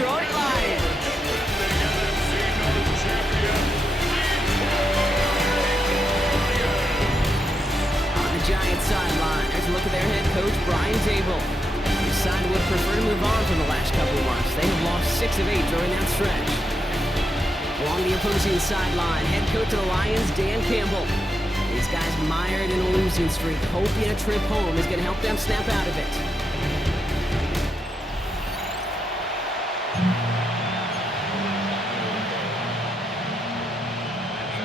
Detroit Lions. On the Giants sideline, there's a look at their head coach, Brian Daboll. His side would prefer to move on from the last couple of months. They have lost 6 of 8 during that stretch. Along the opposing sideline, head coach of the Lions, Dan Campbell. These guys mired in a losing streak, hoping a trip home is going to help them snap out of it.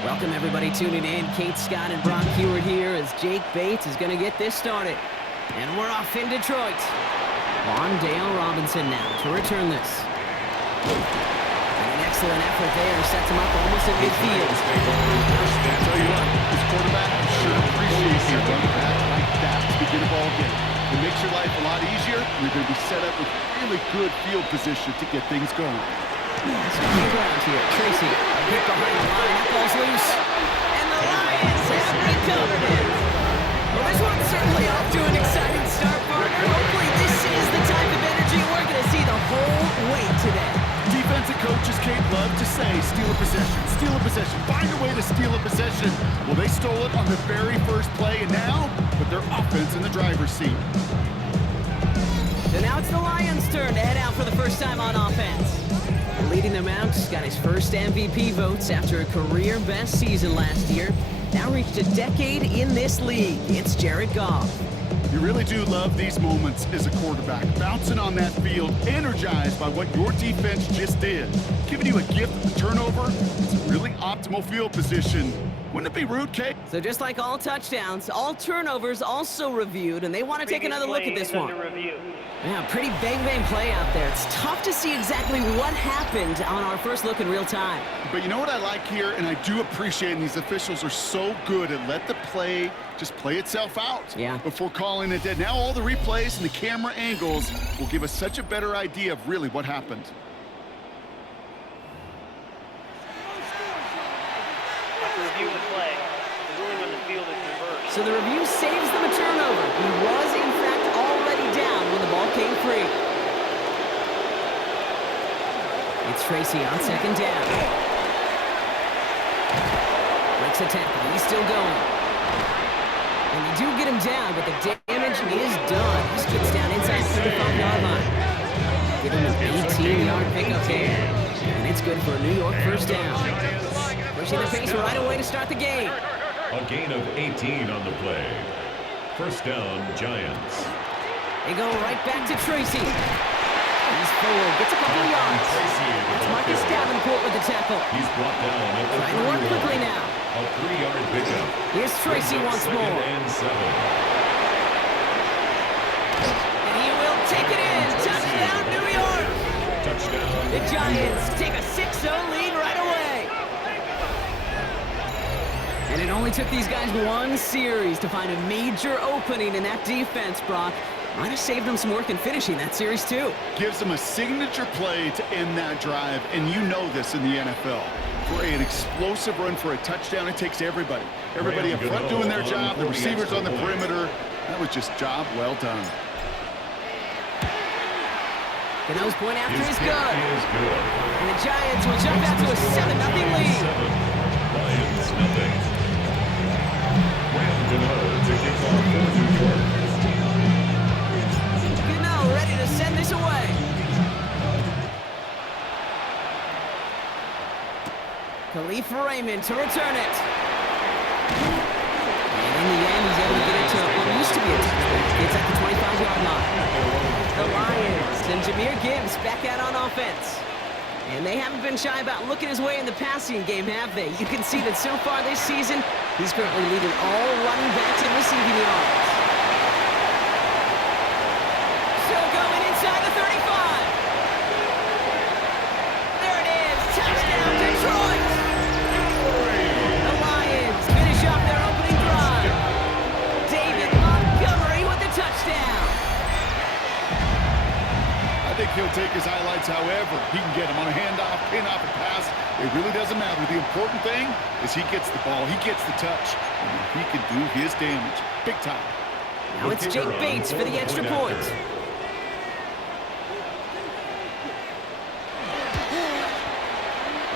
Welcome everybody tuning in. Kate Scott and Brock Huard here as Jake Bates is going to get this started. And we're off in Detroit. Wan'Dale Robinson now to return this. And an excellent effort there sets him up almost at midfield. I tell you what, this quarterback sure appreciates you running back like that to begin a ball game. It makes your life a lot easier. You're going to be set up with really good field position to get things going. It's on the ground here. Tracy, hit behind the line. That ball's loose. And the Lions have recovered it. Well, this one's certainly off to an exciting start, partner. Hopefully this is the type of energy we're going to see the whole way today. Defensive coaches, Kate, love to say, steal a possession, find a way to steal a possession. Well, they stole it on the very first play, and now put their offense in the driver's seat. So now it's the Lions' turn to head out for the first time on offense. Leading them out, got his first MVP votes after a career-best season last year. Now reached a decade in this league. It's Jared Goff. You really do love these moments as a quarterback. Bouncing on that field, energized by what your defense just did. Giving you a gift of the turnover. It's a really optimal field position. Wouldn't it be rude, Kate? So just like all touchdowns, all turnovers also reviewed, and they want to take another look at this one. Yeah, pretty bang play out there. It's tough to see exactly what happened on our first look in real time. But you know what I like here, and I do appreciate, and these officials are so good at let the play just play itself out before calling it dead. Now all the replays and the camera angles will give us such a better idea of really what happened. Review the play. The ruling on the field is reversed. So the review saves them a turnover. He was, in fact, already down when the ball came free. It's Tracy on second down. Breaks a tackle. He's still going. And they do get him down, but the damage is done. He skips down inside the 35-yard line. Give him an 18-yard pickup here. And it's good for a New York first down. Pushing the pace right away to start the game. A gain of 18 on the play. First down, Giants. They go right back to Tracy. He's forward, gets a couple of yards. That's Marcus Davenport with the tackle. He's brought down at the 3-yard line. Trying to work quickly now. A 3-yard pickup. Here's Tracy once more. And 7. And he will take it in. Touchdown, New York. Touchdown. The Giants take a 6-0 lead right away. And it only took these guys one series to find a major opening in that defense, Brock. Might have saved them some work in finishing that series, too. Gives them a signature play to end that drive, and you know this in the NFL. For an explosive run for a touchdown, it takes everybody. Everybody up front doing their job, the receivers on the perimeter. That was just job well done. The nose point after is good. And the Giants will jump out to a 7-0 lead. Lions nothing. Graham Gano to kick off for New York. Gano ready to send this away. Khalifa Raymond to return it. And in the end, he's able to get it to what used to be a touchback. It's at the 25-yard line. The Lions and Jahmyr Gibbs back out on offense. And they haven't been shy about looking his way in the passing game, have they? You can see that so far this season, he's currently leading all running backs in receiving yards. So going inside the 35. There it is. Touchdown, Detroit. The Lions finish off their opening drive. David Montgomery with the touchdown. I think he'll take his highlights however he can get them on a handoff, pin-off, and pass. It really doesn't matter. The important thing is he gets the ball, he gets the touch, and he can do his damage. Big time. Now it's Jake Bates for the extra point.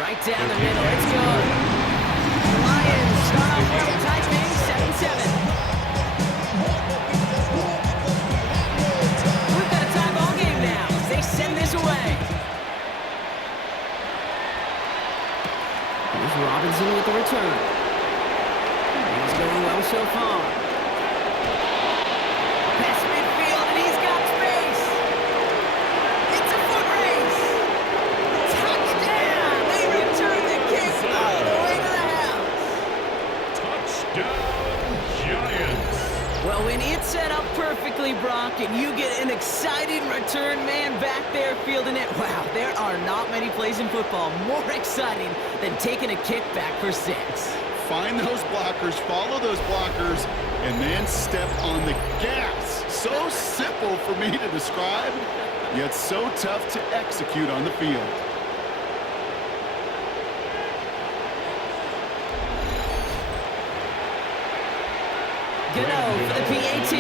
Right down the middle. It's good. The Lions start off well, tight game, 7-7. We've got a tie ball game now as they send this away. Here's Robinson with the return. He's going well so far. Pass midfield, and he's got space. It's a foot race. Touchdown! They return the kick all the way to the house. Touchdown, Giants. Well, when it's set up perfectly, Brock, and you get an exciting return man back there fielding it, wow, there are not many plays in football more exciting than taking a kick back for 6. Find those blockers, follow those blockers, and then step on the gas. So simple for me to describe, yet so tough to execute on the field. Gano for the PAT.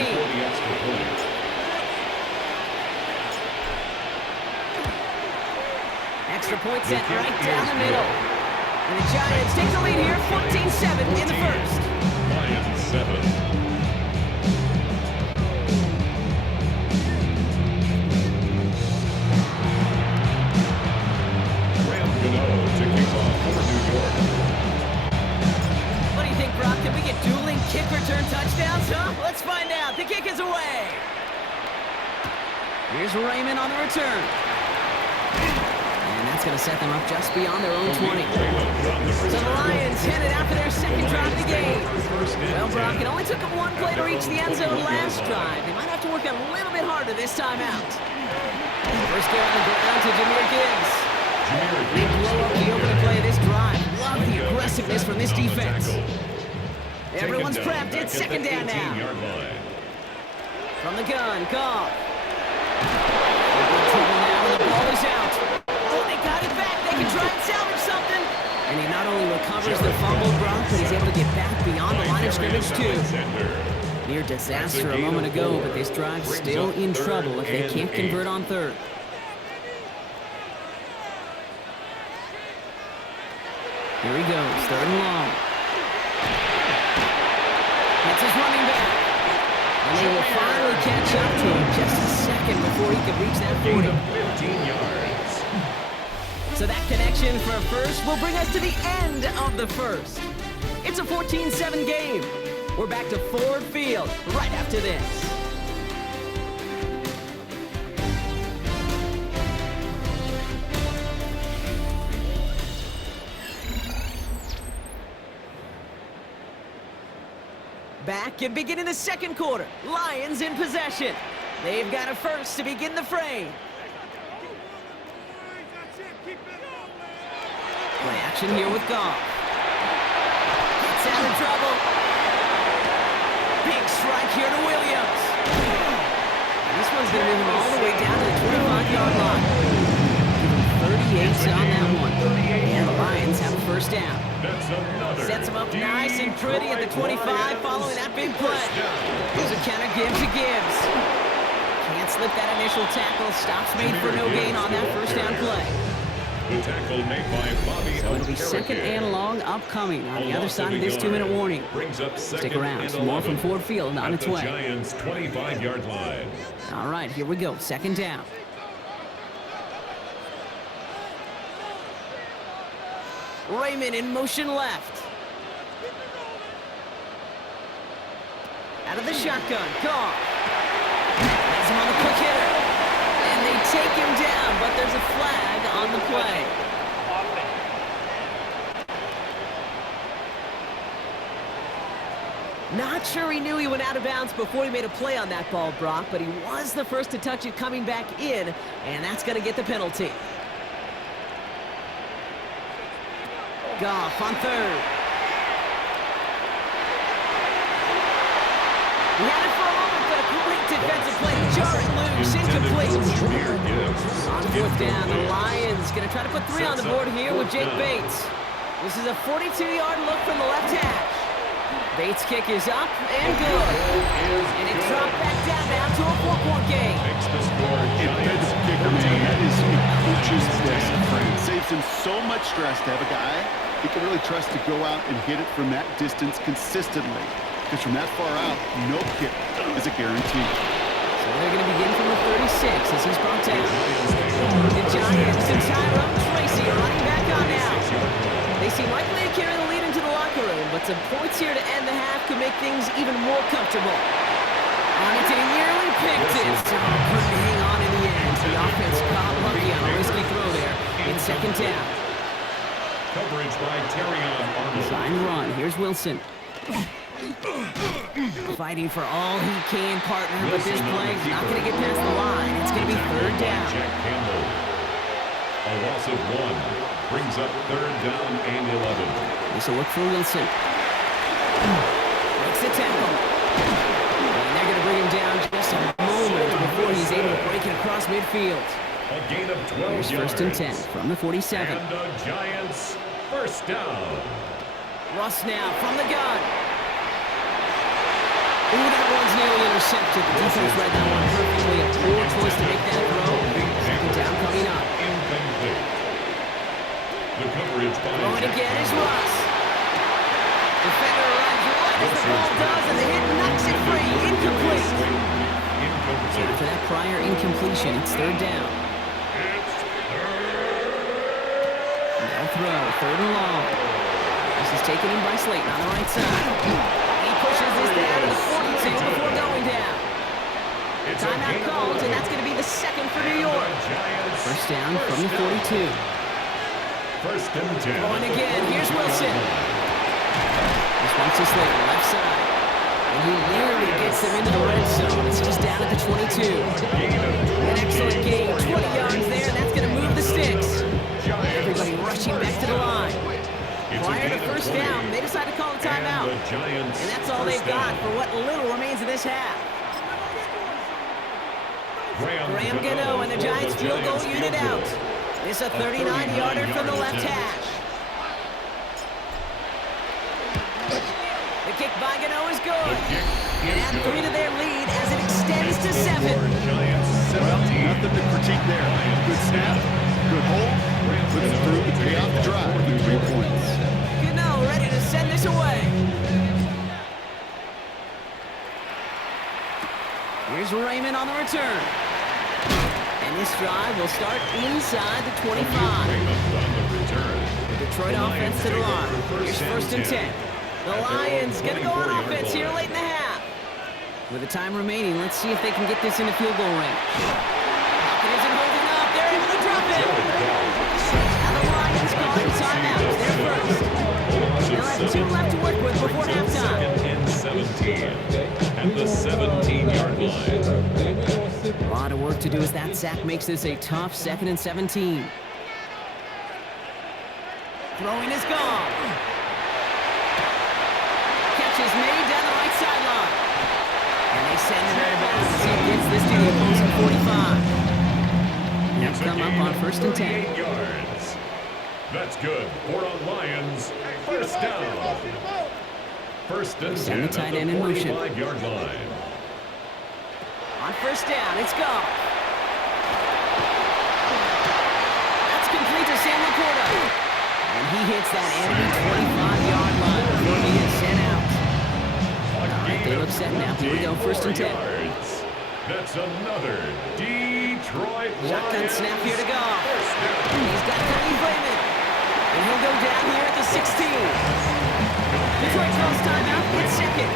Extra point set right down the middle. And the Giants take the lead here, 14-7 in the first. Lions 7. Graham Gano to kick off for New York. What do you think, Brock? Can we get dueling kick return touchdowns, huh? Let's find out. The kick is away. Here's Raymond on the return. And that's going to set them up just beyond their own 20. So the Lions headed out for their second drive of the game. Well, Brock, it only took them one play to reach the end zone last drive. They might have to work a little bit harder this time out. First go on the ground to Jahmyr Gibbs. They blow up the opening play of this drive. Love the aggressiveness from this defense. Everyone's prepped. It's second down now. From the gun, Goff. Now the ball is out. Oh, they got it back. They can try and salvage something. And he not only recovers the fumble, Brock, but he's able to get back beyond the line of scrimmage, too. Near disaster a moment ago, but this drive's still in trouble if they can't convert on third. Here he goes, third and long. That's his running back. And they will finally catch up to him just a second before he can reach that 40. 15 yards. So that connection for a first will bring us to the end of the first. It's a 14-7 game. We're back to Ford Field right after this. Back and beginning the second quarter. Lions in possession. They've got a first to begin the frame. Play action here with Goff. Gets out of trouble. Big strike here to Williams. And this one's going to move him all the way down to the 25-yard line. 38 on that one. And the Lions have a first down. Sets him up nice and pretty at the 25 following that big play. There's a counter give to Gibbs. Can't slip that initial tackle. Stops made for no gain on that first down play. The tackle made by Bobby. So it'll be second and long upcoming on the other side of this 2-minute warning. Stick around. More from Ford Field on its way. Giants 25-yard line. All right, here we go. Second down. Raymond in motion left. Out of the shotgun, Goff. Has him on the quick hitter. And they take him down, but there's a flag on the play. Not sure he knew he went out of bounds before he made a play on that ball, Brock, but he was the first to touch it coming back in, and that's going to get the penalty. Goff on third. He had it for a moment, but a great defensive play. Jarrett loose, incomplete. On fourth down, the Lions going to try to put 3 on the board here with Jake Bates. This is a 42-yard look from the left hash. Bates' kick is up and good. And it dropped back down now to a 4-point game. Makes the score Dependable kicker, man. That is a coach's best friend. Saves him so much stress to have a guy he can really trust to go out and hit it from that distance consistently. Because from that far out, no kick is a guarantee. So they're going to begin from the 36 as he's brought down. The Giants and Tyrone Tracy are running back on now. They seem likely to carry the lead into the locker room, but some points here to end the half could make things even more comfortable. On it, and he nearly picked it. So couldn't hang on in the end. The offense got lucky on a risky throw there. It's second down. Coverage by Terrion Arnold. Design run. Here's Wilson. Fighting for all he can, partner, but this play's not going to get past the line. It's going to be third down. Jack Campbell. A loss of 1 brings up third down and 11. This will look for Wilson. Makes the tackle. And they're going to bring him down just a moment before he's able to break it across midfield. A gain of 12 Here's yards. first and 10 from the 47. And the Giants first down. Russ now from the gun. Ooh, that one's nearly intercepted. The defense read that one perfectly. A poor choice to make that throw. Second down coming up. Incomplete. The coverage by Going Jack again is Campbell. Russ. Defender arrives right as the ball does, and the hit knocks it free. Incomplete. Incomplete. After that prior incompletion, it's third down. No throw, third and long. This is taken in by Slayton on the right side. He pushes this down to the 42 before going down. It's a Timeout gain of called, 11. and that's going to be the second for New York. The Giants First down from the first 42. down. First and 10. Going again, here's Wilson. This one's to Slayton, left side. And he nearly gets them into the red zone as he's down at the 22. An excellent gain, 20 yards there, and that's going to move the sticks. Everybody rushing back to the line. Prior to first down, they decide to call a timeout. And that's all they've got for what little remains of this half. Graham Gano and the Giants field goal unit out. It's a 39-yarder from the left hash. The kick by Gano is good. And add 3 to their lead as it extends to 7. Well, nothing to critique there. Good snap, good hold, puts it through to pay off the drive with 3 points. Gano ready to send this away. Here's Raymond on the return. And this drive will start inside the 25. The Detroit offense to the line. Here's first and 10. The Lions going to go on offense here late in the half. With the time remaining, let's see if they can get this into field goal range. Pocket isn't holding up. They're able to drop it. Now the Lions calling timeouts. They're first. They'll have 2 left to work with before halftime. Second and 17 at the 17-yard line. A lot of work to do as that sack makes this a tough 2nd and 17. Throwing is gone. Catch is made down the right sideline. And they send it out of bounds as he gets this to the opposing 45. Now come up on first and 10. 48 yards. That's good for the Lions. First down. First and 10 Send the at tight the end in motion. 45-yard line. On first down, it's gone. That's complete to Sam Laporta. And he hits that enemy 25-yard line before he is sent out. All right, they look set now. Here we go, first and 10. Yards. That's another Detroit Shotgun Lions snap here to go. first down. He's got Tony Freeman. And he'll go down here at the 16. Detroit calls timeout with second.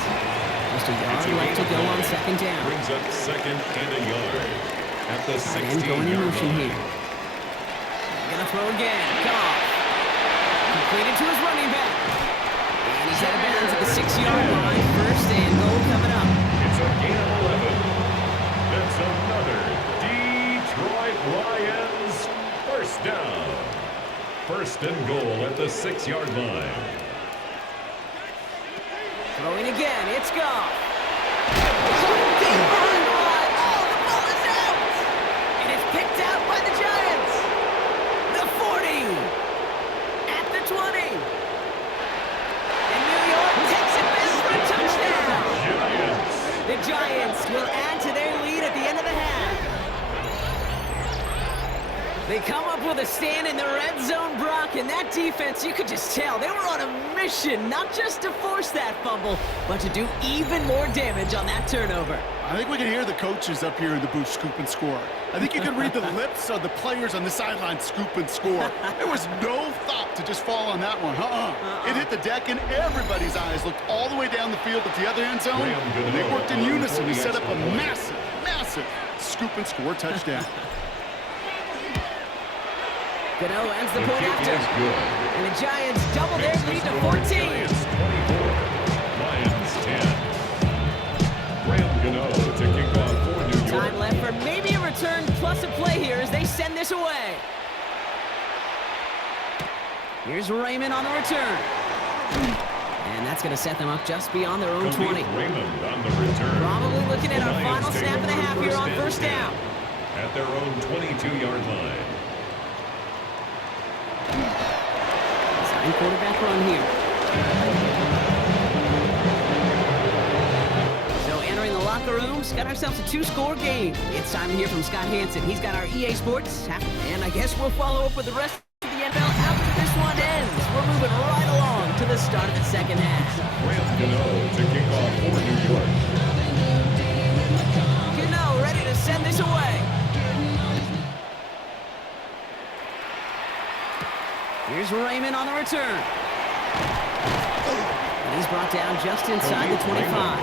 Just a yard left to go on second down. Brings up second and a yard at the Tight end going in 16-yard motion line. here. Gonna throw again. Goff. Completed to his running back. And he's out of bounds at the 6-yard line. First and goal coming up. It's a gain of 11. That's another Detroit Lions first down. First and goal at the 6-yard line. Throwing again. It's Goff. Deep behind the line. Oh, the ball is out. And it's picked out by the Giants. The 40. At the 20. And New York takes it back for a with a stand in the red zone, Brock, and that defense, you could just tell they were on a mission, not just to force that fumble, but to do even more damage on that turnover. I think we can hear the coaches up here in the booth scoop and score. I think you can read the lips of the players on the sideline scoop and score. There was no thought to just fall on that one. It hit the deck, and everybody's eyes looked all the way down the field at the other end zone. And they worked in unison to set up a massive, massive scoop and score touchdown. Gano ends the point after. And the Giants double their lead to 14. Giants 24, Lions 10. Graham Gano to kick off for New York. Time left for maybe a return plus a play here as they send this away. Here's Raymond on the return. And that's going to set them up just beyond their own 20. Raymond on the return. Probably looking at The our Lions final take snap and a over half here on first down. At their own 22-yard line. Sign quarterback run here. So entering the locker rooms, got ourselves a 2-score game. It's time to hear from Scott Hansen. He's got our EA Sports, and I guess we'll follow up with the rest of the NFL after this one ends. We're moving right along to the start of the second half. Graham Gano to kick off for New York. Gano ready to send this away. Here's Raymond on the return. And he's brought down just inside the 25. Out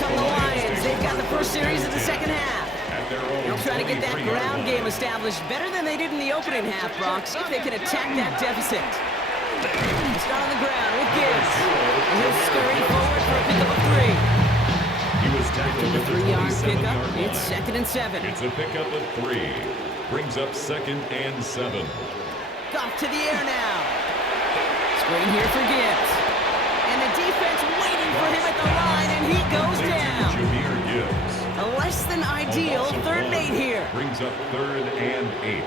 come the Lions. They've got the first series of the second half. They'll try to get that ground game established better than they did in the opening half, Brock. See if they can attack that deficit. Start on the ground with Gibbs. And he'll scurry forward for a pickup of 3. He was tackled The at the 3-yard 27-yard pickup. line. It's 2nd and 7. It's a pickup of 3. Brings up 2nd and 7. Off to the air now. Screen here for Gibbs. And the defense waiting for him at the line, and he goes down. Jahmyr Gibbs. A less than ideal 3rd and 8 here. Brings up 3rd and 8.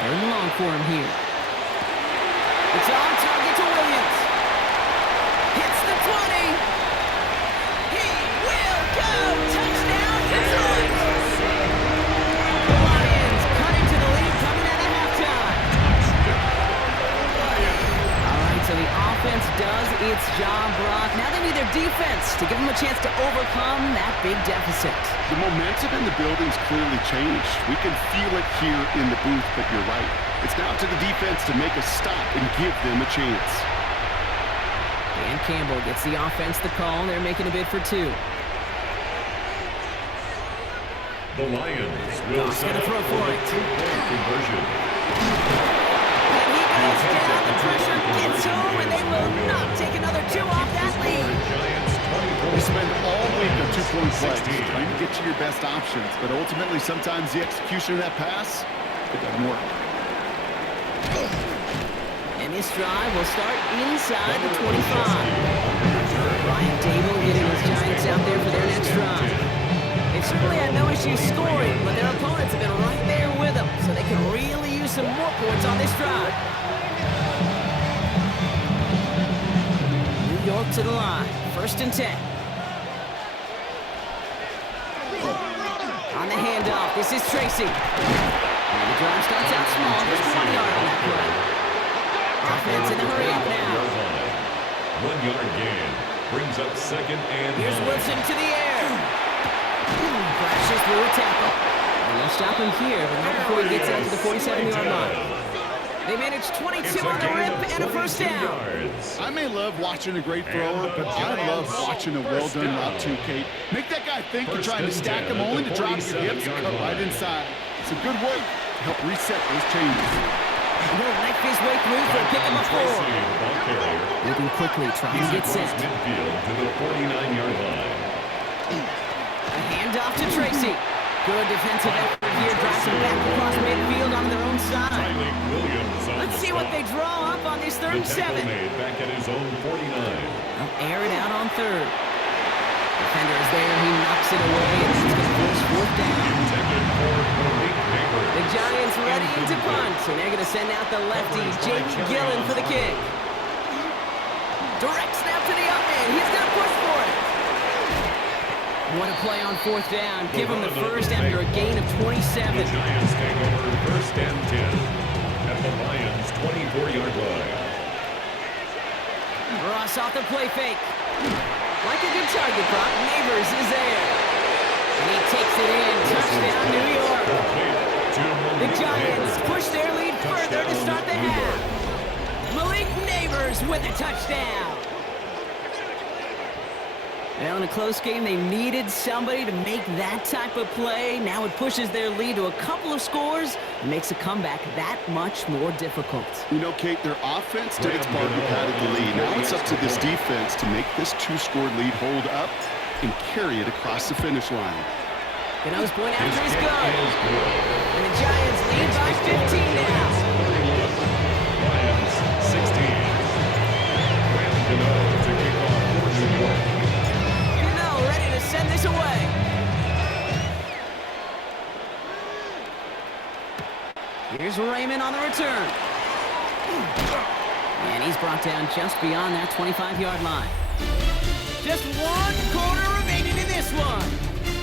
Third and long for him here. It's on target to Williams. Hits the 20. He will go. Touchdown, Detroit. The Lions cut into the lead coming out of halftime. All right, so the offense does its job, Brock. Now they need their defense to give them a chance to overcome that big deficit. The momentum in the building's clearly changed. We can feel it here in the booth, but you're right. It's now to the defense to make a stop and give them a chance. Dan Campbell gets the offense the call. They're making a bid for 2. The Lions will Goff's set gonna up throw for for a it. 2-point conversion. And he goes down. The pressure gets home, and they will not take another 2 off that lead. Giants We 24. spend all week on 2-point plays, 16. trying to get you your best options, but ultimately sometimes the execution of that pass, it doesn't work. And this drive will start inside the 25. Brian Dable getting his Giants out there for their next drive. They've certainly had no issue scoring, but their opponents have been right there with them, so they can really use some more points on this drive. New York to the line. 1st and 10. On the handoff, this is Tracy. And the drive starts out small, just 1 yard on that play. Offense in the hurry up now. 1-yard gain. Brings up 2nd and Here's 9. Wilson to the air. Flashes through a tackle. And they'll stop him here, but not before he gets out to the 47-yard line. They managed 22 on the rip and a 1st down. I may love watching a great thrower, but I love watching a well-done route too, Kate. Make that guy think you're trying to stack him only to drop your hips and cut right inside. It's a good work to help reset those changes. And he'll knife his way through for a pickup of 4. Moving quickly, trying to get set. Midfield to the 49-yard line. A handoff to Tracy. Good defensive effort here, drives him back across midfield on their own side. Tyler Williams on Let's the see what stop. they draw up on this 3rd and The tackle 7. made back at his own 49. They'll air it out on 3rd. Defender is there, he knocks it away, and it's going to force 4th down. Intended for Malik Neighbors. The Giants ready to punt, and they're going to send out the lefty, J.D. Gillen, for the kick. Direct snap to the up man. He's going to push for it. What a play on 4th down. Give them the first after a gain of 27. The Giants take over 1st and 10 at the Lions' 24-yard line. Ross off the play fake. Like a good target, Brock. Neighbors is there. And he takes it in. Touchdown, New York. The Giants push their lead further to start the half. Malik Neighbors with a touchdown. Well, in a close game, they needed somebody to make that type of play. Now it pushes their lead to a couple of scores and makes a comeback that much more difficult. You know, Kate, their offense did its part and padded the lead. Now it's up to this defense to make this 2-score lead hold up and carry it across the finish line. Gano's point after is good. And the Giants lead by 15 now. Lions 16. Brandon Gano to kick off for New York. Gano ready to send this away. Here's Raymond on the return. And he's brought down just beyond that 25-yard line. Just 1 quarter remaining in this one.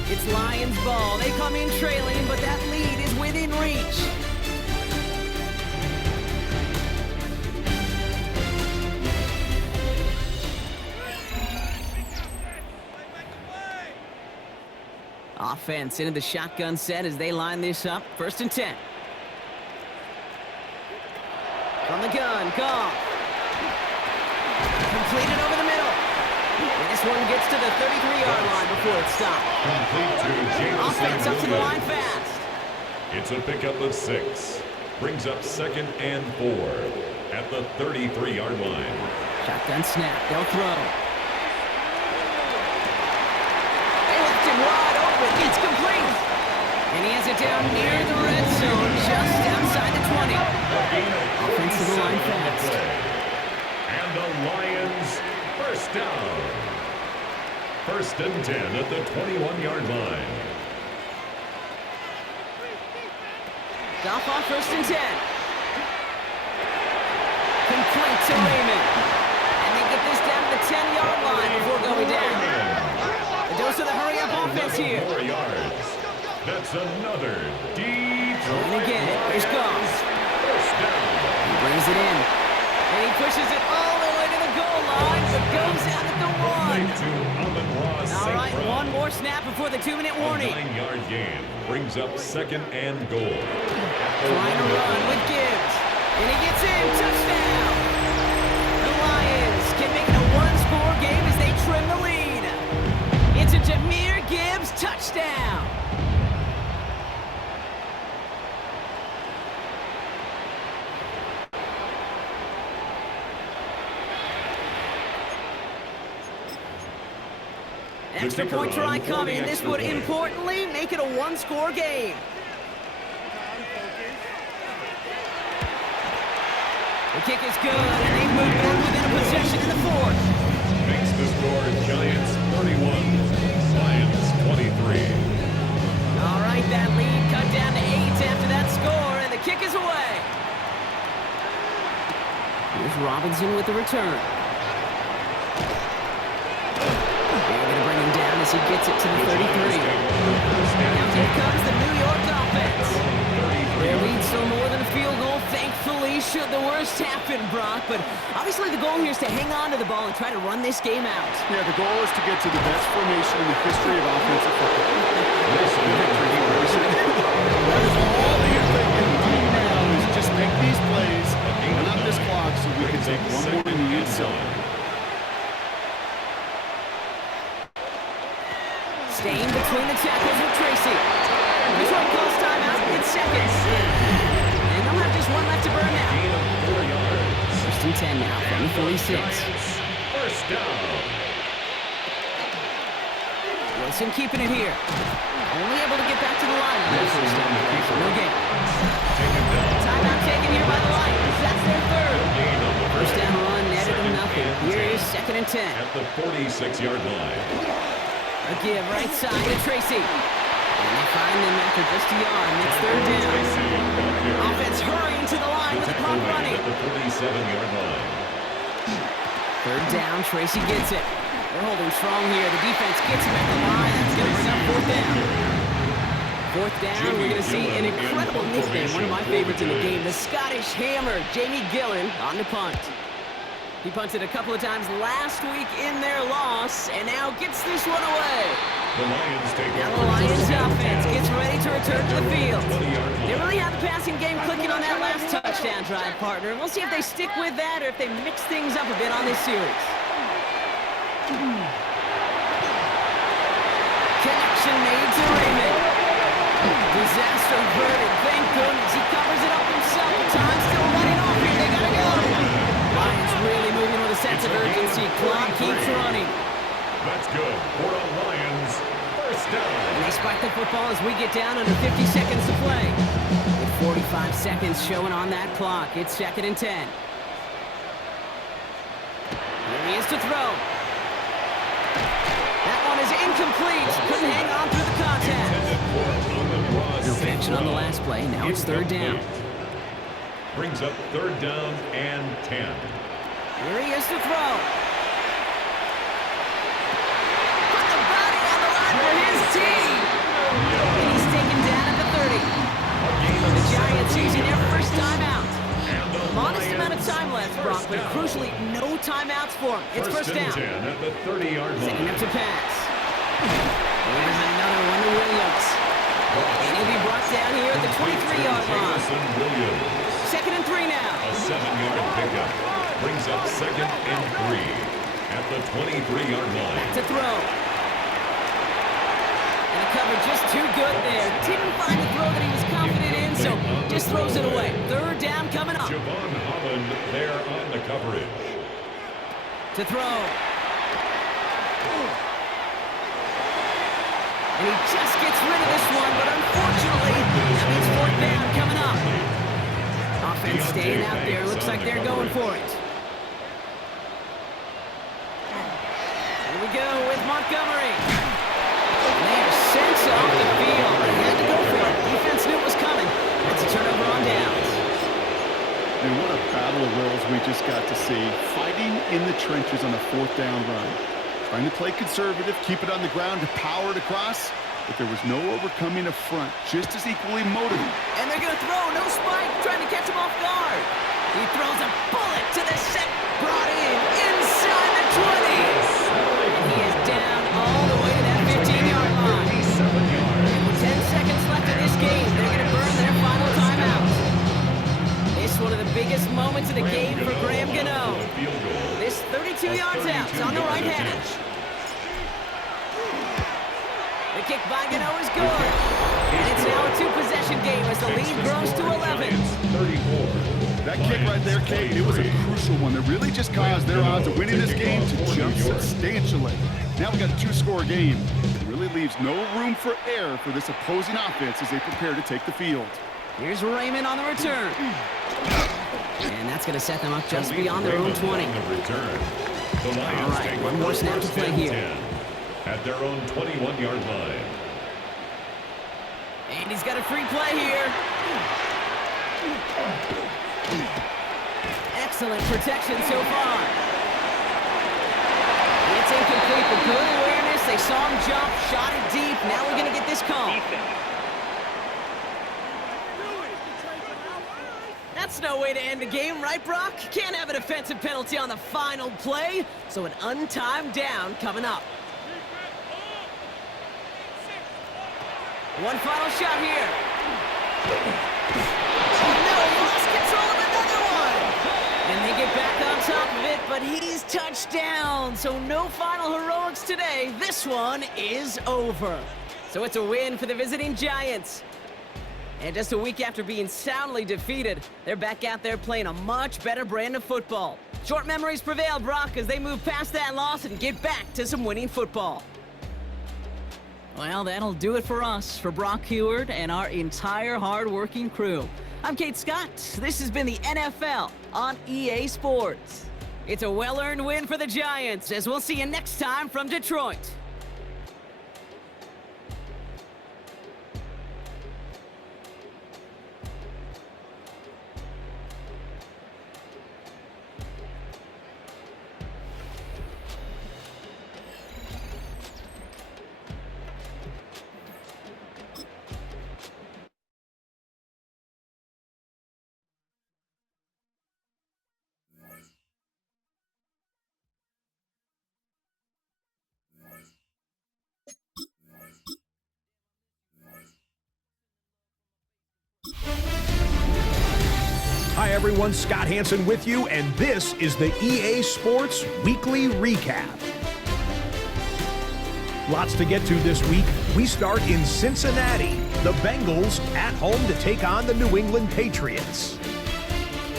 It's Lions ball. They come in trailing, but that lead is within reach. Offense into the shotgun set as they line this up. 1st and 10. From the gun, Goff. Completed over the middle. And this one gets to the 33-yard line before it stopped. Complete to Jameson Offense up to the Williams. line fast. It's a pickup of 6. Brings up 2nd and 4 at the 33-yard line. Shotgun snap. They'll throw. They left him wide open. It's complete. And he has it down near the red zone, just outside the 20. Offense to the line fast. And the Lions 1st down. 1st and 10 at the 21-yard line. Goff on 1st and 10. Complete to Raymond. And they get this down to the 10-yard line before going down. A dose of the hurry-up offense here. 4 yards. That's another Detroit. And again, here's Goff. 1st down. He brings it in. And he pushes it all the way to the goal line, but goes out at the 1. To Amon-Ra All St. right, Brown. one more snap before the 2-minute A warning. 9-yard gain brings up 2nd and goal. Trying to run with Gibbs. And he gets in. Touchdown. The Lions can make it a 1-score game as they trim the lead. It's a Jahmyr Gibbs touchdown. Extra point try coming. This would importantly make it a 1-score game. The kick is good, and they move back within a possession in the 4th. Makes the score Giants 31, Lions 23. All right, that lead cut down to 8 after that score, and the kick is away. Here's Robinson with the return. They're going to bring him down as he gets it to the 33. Now here comes the New York offense. Their lead still more than a field goal, thankfully, should the worst happen, Brock. But obviously the goal here is to hang on to the ball and try to run this game out. Yeah, the goal is to get to the best formation in the history of offensive football. That is all that you're thinking right now is just make these plays, run up this clock so we can take one more in the end zone. Staying between the tackles with Tracy. Detroit calls timeout in seconds. And they'll have just one left to burn now. Gain of 4 yards. 1st and 10 now from the 46. 1st down. Wilson keeping it here. Only able to get back to the line on that 1st down. No gain. Timeout taken here by the Lions. That's their 3rd. 1st down run, netted them nothing. Here is 2nd and 10. At the 46-yard line. A give right side to Tracy. And they find them after just a yard, and it's 3rd down. Offense hurrying to the line with the clock running. At the 47-yard line. 3rd down, Tracy gets it. They're holding strong here. The defense gets him at the line. That's going to bring up fourth down. Fourth down, we're going to see an incredible nickname, one of my favorites in the game, the Scottish Hammer, Jamie Gillan on the punt. He punted a couple of times last week in their loss, and now gets this one away. Now the Lions offense gets ready to return to the field. They really have the passing game clicking on that last touchdown drive, partner. We'll see if they stick with that or if they mix things up a bit on this series. Connection made to Raymond. Disaster averted, thank goodness. He covers it up himself, but time's still running off here. They gotta go. Lions really moving with a sense of urgency. Clock keeps running. That's good for the Lions. First down. And they spike the football as we get down under 50 seconds to play. With 45 seconds showing on that clock, it's 2nd and 10. Here he is to throw. That one is incomplete. Couldn't hang on through the contact. No connection on the last play. Now it's 3rd down. Brings up 3rd down and 10. Here he is to throw. Put the body on the line for his team. And he's taken down at the 30. The Giants using their first timeout. Modest amount of time left, Brock, but crucially, no timeouts for him. It's first down. 10 at the 30-yard line. Setting up to pass. Here's another one to Williams. And he'll be brought down here at the 23-yard line. 2nd and 3 now. A 7-yard pickup. Brings up 2nd and 3 at the 23-yard line. Back to throw. And the cover just too good there. Didn't find the throw that he was confident in, so just throws it away. 3rd down coming up. Javon Holland there on the coverage. To throw. And he just gets rid of this one, but unfortunately, that means 4th down coming up. Offense staying out there. Looks like they're going for it. Here we go with Montgomery. And they are sent off the field. They had to go for it. Defense knew it was coming. That's a turnover on downs. And what a battle of wills we just got to see. Fighting in the trenches on a 4th down run. Trying to play conservative, keep it on the ground to power it across, but there was no overcoming a front, just as equally motivated. And they're going to throw, no spike, trying to catch him off guard. He throws a bullet to the set, brought in inside the 20. And he is down all the way to that 15-yard line. And with 10 seconds left in this game, they're going to burn their final timeout. This is one of the biggest moments of the game for Graham Gano. This 32 yards out on the right hander. The kick by Gano is good. And it's now a 2-possession game as the lead grows to 11. 34. That kick right there, Kate, it was a crucial one that really just caused their odds of winning this game to jump substantially. Now we got a 2-score game. It really leaves no room for error for this opposing offense as they prepare to take the field. Here's Raymond on the return. And that's going to set them up just beyond their own 20. All right, one more snap to play here. At their own 21-yard line. And he's got a free play here. Excellent protection so far. It's incomplete, but good awareness. They saw him jump, shot it deep. Now we're going to get this call. That's no way to end the game, right, Brock? Can't have a defensive penalty on the final play, so an untimed down coming up. One final shot here. Oh, no, he lost control of another one. And they get back on top of it, but he's touched down, so no final heroics today. This one is over. So it's a win for the visiting Giants. And just a week after being soundly defeated, they're back out there playing a much better brand of football. Short memories prevail, Brock, as they move past that loss and get back to some winning football. Well, that'll do it for us, for Brock Huard and our entire hard-working crew. I'm Kate Scott. This has been the NFL on EA Sports. It's a well-earned win for the Giants, as we'll see you next time from Detroit. everyone, Scott Hansen with you, and this is the EA Sports Weekly Recap. Lots to get to this week. We start in Cincinnati. The Bengals at home to take on the New England Patriots.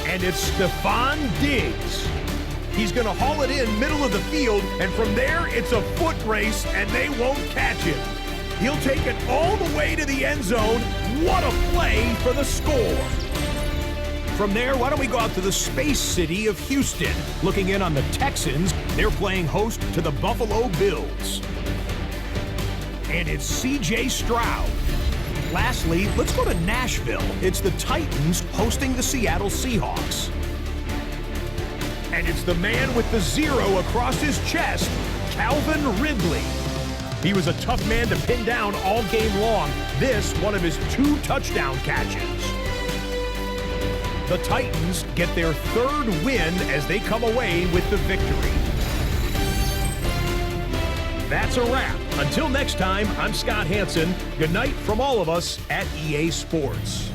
And it's Stephon Diggs. He's going to haul it in middle of the field, and from there, it's a foot race, and they won't catch him. He'll take it all the way to the end zone. What a play for the score. From there, why don't we go out to the space city of Houston, looking in on the Texans. They're playing host to the Buffalo Bills. And it's C.J. Stroud. Lastly, let's go to Nashville. It's the Titans hosting the Seattle Seahawks. And it's the man with the 0 across his chest, Calvin Ridley. He was a tough man to pin down all game long. This, one of his 2 touchdown catches. The Titans get their 3rd win as they come away with the victory. That's a wrap. Until next time, I'm Scott Hansen. Good night from all of us at EA Sports.